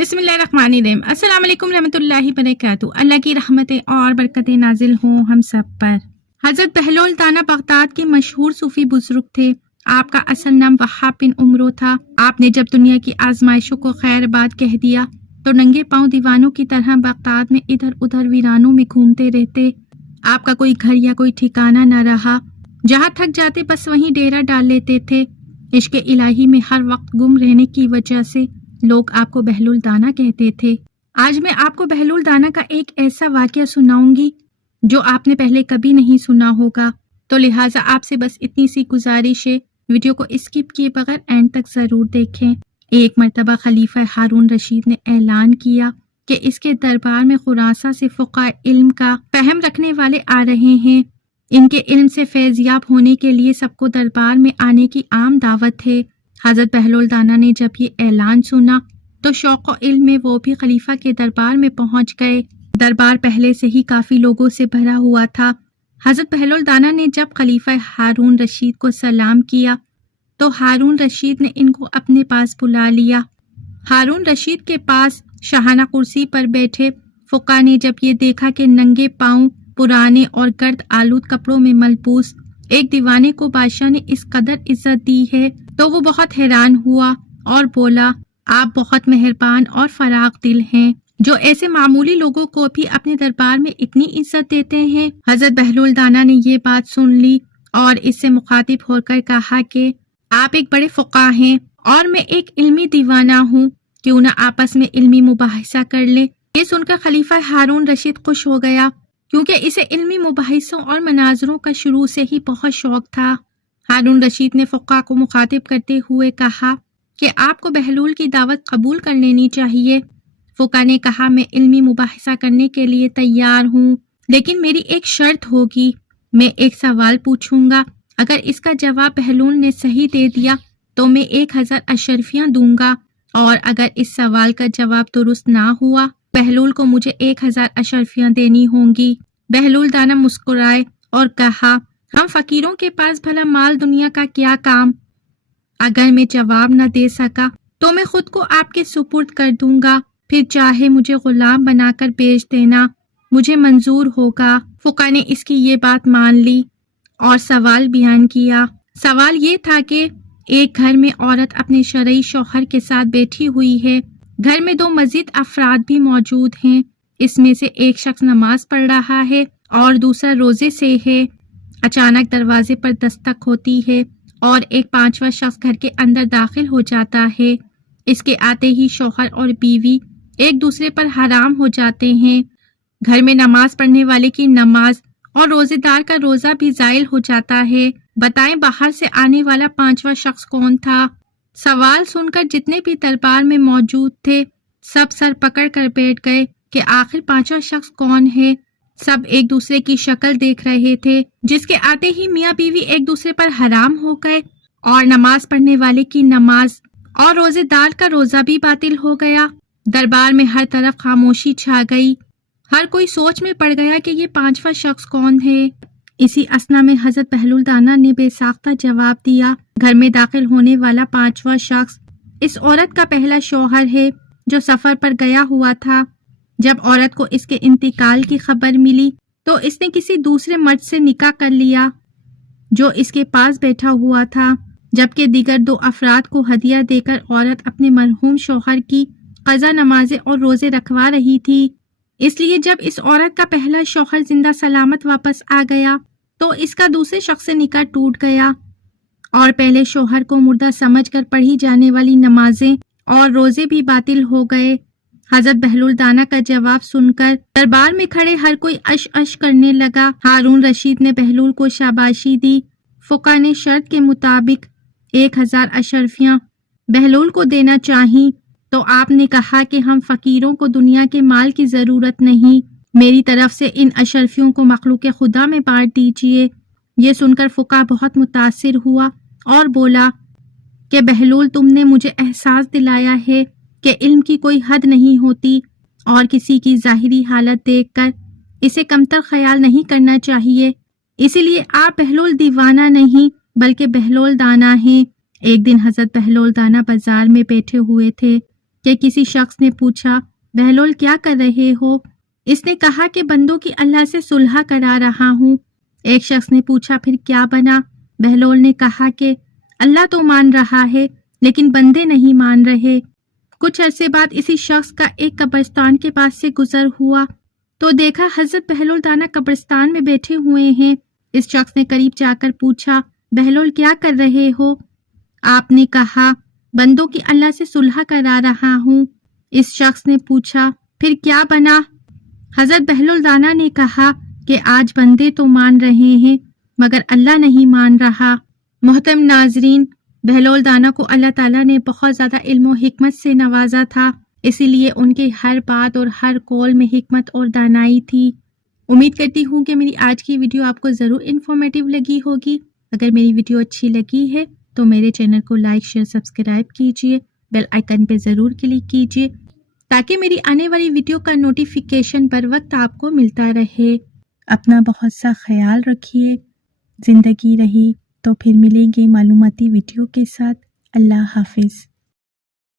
بسم اللہ الرحمن الرحیم۔ السلام علیکم رحمۃ اللہ وبرکاتہ۔ اللہ کی رحمتیں اور برکتیں نازل ہوں ہم سب پر۔ حضرت بہلول دانا بغداد کے مشہور صوفی بزرگ تھے۔ آپ کا اصل نام وہاب بن عمرو تھا۔ آپ نے جب دنیا کی آزمائشوں کو خیر باد کہہ دیا تو ننگے پاؤں دیوانوں کی طرح بغداد میں ادھر ادھر ویرانوں میں گھومتے رہتے۔ آپ کا کوئی گھر یا کوئی ٹھکانہ نہ رہا۔ جہاں تھک جاتے بس وہیں ڈیرا ڈال لیتے تھے۔ عشق الہی میں ہر وقت گم رہنے کی وجہ سے لوگ آپ کو بہلول دانا کہتے تھے۔ آج میں آپ کو بہلول دانا کا ایک ایسا واقعہ سناؤں گی جو آپ نے پہلے کبھی نہیں سنا ہوگا، تو لہٰذا آپ سے بس اتنی سی گزارش ہے، ویڈیو کو اسکپ کیے بغیر اینڈ تک ضرور دیکھیں۔ ایک مرتبہ خلیفہ ہارون رشید نے اعلان کیا کہ اس کے دربار میں خراساں سے فقہ علم کا فہم رکھنے والے آ رہے ہیں۔ ان کے علم سے فیضیاب ہونے کے لیے سب کو دربار میں آنے کی عام دعوت ہے۔ حضرت بہلول دانا نے جب یہ اعلان سنا تو شوق و علم میں وہ بھی خلیفہ کے دربار میں پہنچ گئے۔ دربار پہلے سے ہی کافی لوگوں سے بھرا ہوا تھا۔ حضرت بہلول دانا نے جب خلیفہ ہارون رشید کو سلام کیا تو ہارون رشید نے ان کو اپنے پاس بلا لیا۔ ہارون رشید کے پاس شاہانہ کرسی پر بیٹھے فقہ نے جب یہ دیکھا کہ ننگے پاؤں پرانے اور گرد آلود کپڑوں میں ملبوس ایک دیوانے کو بادشاہ نے اس قدر عزت دی ہے تو وہ بہت حیران ہوا اور بولا، آپ بہت مہربان اور فراخ دل ہیں جو ایسے معمولی لوگوں کو بھی اپنے دربار میں اتنی عزت دیتے ہیں۔ حضرت بہلول دانا نے یہ بات سن لی اور اس سے مخاطب ہو کر کہا کہ آپ ایک بڑے فقہ ہیں اور میں ایک علمی دیوانہ ہوں، کیوں نہ آپس میں علمی مباحثہ کر لیں۔ یہ سن کر خلیفہ ہارون رشید خوش ہو گیا کیونکہ اسے علمی مباحثوں اور مناظروں کا شروع سے ہی بہت شوق تھا۔ ہارون رشید نے فقہ کو مخاطب کرتے ہوئے کہا کہ آپ کو بہلول کی دعوت قبول کر لینی چاہیے۔ فقہ نے کہا، میں علمی مباحثہ کرنے کے لیے تیار ہوں، لیکن میری ایک شرط ہوگی۔ میں ایک سوال پوچھوں گا، اگر اس کا جواب بہلول نے صحیح دے دیا تو میں 1000 اشرفیاں دوں گا، اور اگر اس سوال کا جواب درست نہ ہوا بہلول کو مجھے 1000 اشرفیاں دینی ہوں گی۔ بہلول دانا مسکرائے اور کہا، ہم فقیروں کے پاس بھلا مال دنیا کا کیا کام؟ اگر میں جواب نہ دے سکا تو میں خود کو آپ کے سپرد کر دوں گا، پھر چاہے مجھے غلام بنا کر بیچ دینا، مجھے منظور ہوگا۔ فقہ نے اس کی یہ بات مان لی اور سوال بیان کیا۔ سوال یہ تھا کہ ایک گھر میں عورت اپنے شرعی شوہر کے ساتھ بیٹھی ہوئی ہے، گھر میں 2 مزید افراد بھی موجود ہیں، اس میں سے ایک شخص نماز پڑھ رہا ہے اور دوسرا روزے سے ہے۔ اچانک دروازے پر دستک ہوتی ہے اور ایک 5واں شخص گھر کے اندر داخل ہو جاتا ہے۔ اس کے آتے ہی شوہر اور بیوی ایک دوسرے پر حرام ہو جاتے ہیں۔ گھر میں نماز پڑھنے والے کی نماز اور روزے دار کا روزہ بھی زائل ہو جاتا ہے۔ بتائیں باہر سے آنے والا 5واں شخص کون تھا؟ سوال سن کر جتنے بھی دربار میں موجود تھے سب سر پکڑ کر بیٹھ گئے کہ آخر 5واں شخص کون ہے۔ سب ایک دوسرے کی شکل دیکھ رہے تھے، جس کے آتے ہی میاں بیوی ایک دوسرے پر حرام ہو گئے اور نماز پڑھنے والے کی نماز اور روزے دار کا روزہ بھی باطل ہو گیا۔ دربار میں ہر طرف خاموشی چھا گئی، ہر کوئی سوچ میں پڑ گیا کہ یہ 5واں شخص کون ہے۔ اسی اثنا میں حضرت بہلول دانا نے بے ساختہ جواب دیا، گھر میں داخل ہونے والا 5واں شخص اس عورت کا پہلا شوہر ہے جو سفر پر گیا ہوا تھا۔ جب عورت کو اس کے انتقال کی خبر ملی تو اس نے کسی دوسرے مرد سے نکاح کر لیا جو اس کے پاس بیٹھا ہوا تھا، جبکہ دیگر 2 افراد کو ہدیہ دے کر عورت اپنے مرحوم شوہر کی قضا نمازیں اور روزے رکھوا رہی تھی۔ اس لیے جب اس عورت کا پہلا شوہر زندہ سلامت واپس آ گیا تو اس کا دوسرے شخص سے نکاح ٹوٹ گیا اور پہلے شوہر کو مردہ سمجھ کر پڑھی جانے والی نمازیں اور روزے بھی باطل ہو گئے۔ حضرت بہلول دانا کا جواب سن کر دربار میں کھڑے ہر کوئی اش اش کرنے لگا۔ ہارون رشید نے بہلول کو شاباشی دی۔ فقہ نے شرط کے مطابق 1000 اشرفیاں بہلول کو دینا چاہیے تو آپ نے کہا کہ ہم فقیروں کو دنیا کے مال کی ضرورت نہیں، میری طرف سے ان اشرفیوں کو مخلوق خدا میں بانٹ دیجیے۔ یہ سن کر فقہ بہت متاثر ہوا اور بولا کہ بہلول، تم نے مجھے احساس دلایا ہے کہ علم کی کوئی حد نہیں ہوتی اور کسی کی ظاہری حالت دیکھ کر اسے کمتر خیال نہیں کرنا چاہیے، اسی لیے آپ بہلول دیوانہ نہیں بلکہ بہلول دانا ہیں۔ ایک دن حضرت بہلول دانا بازار میں بیٹھے ہوئے تھے کہ کسی شخص نے پوچھا بہلول کیا کر رہے ہو؟ اس نے کہا کہ بندوں کی اللہ سے صلح کرا رہا ہوں۔ ایک شخص نے پوچھا پھر کیا بنا؟ بہلول نے کہا کہ اللہ تو مان رہا ہے لیکن بندے نہیں مان رہے۔ کچھ عرصے بعد اسی شخص کا ایک قبرستان کے پاس سے گزر ہوا تو دیکھا حضرت بہلول دانا قبرستان میں بیٹھے ہوئے ہیں۔ اس شخص نے قریب جا کر پوچھا بہلول کیا کر رہے ہو؟ آپ نے کہا بندوں کی اللہ سے صلح کرا رہا ہوں۔ اس شخص نے پوچھا پھر کیا بنا؟ حضرت بہلول دانا نے کہا کہ آج بندے تو مان رہے ہیں مگر اللہ نہیں مان رہا۔ محترم ناظرین، بہلول دانا کو اللہ تعالیٰ نے بہت زیادہ علم و حکمت سے نوازا تھا، اسی لیے ان کے ہر بات اور ہر قول میں حکمت اور دانائی تھی۔ امید کرتی ہوں کہ میری آج کی ویڈیو آپ کو ضرور انفارمیٹیو لگی ہوگی۔ اگر میری ویڈیو اچھی لگی ہے تو میرے چینل کو لائک شیئر سبسکرائب کیجیے، بیل آئیکن پہ ضرور کلک کیجیے تاکہ میری آنے والی ویڈیو کا نوٹیفیکیشن بر وقت آپ کو ملتا رہے۔ اپنا بہت سا خیال رکھیے۔ زندگی رہی تو پھر ملیں گے معلوماتی ویڈیو کے ساتھ۔ اللہ حافظ۔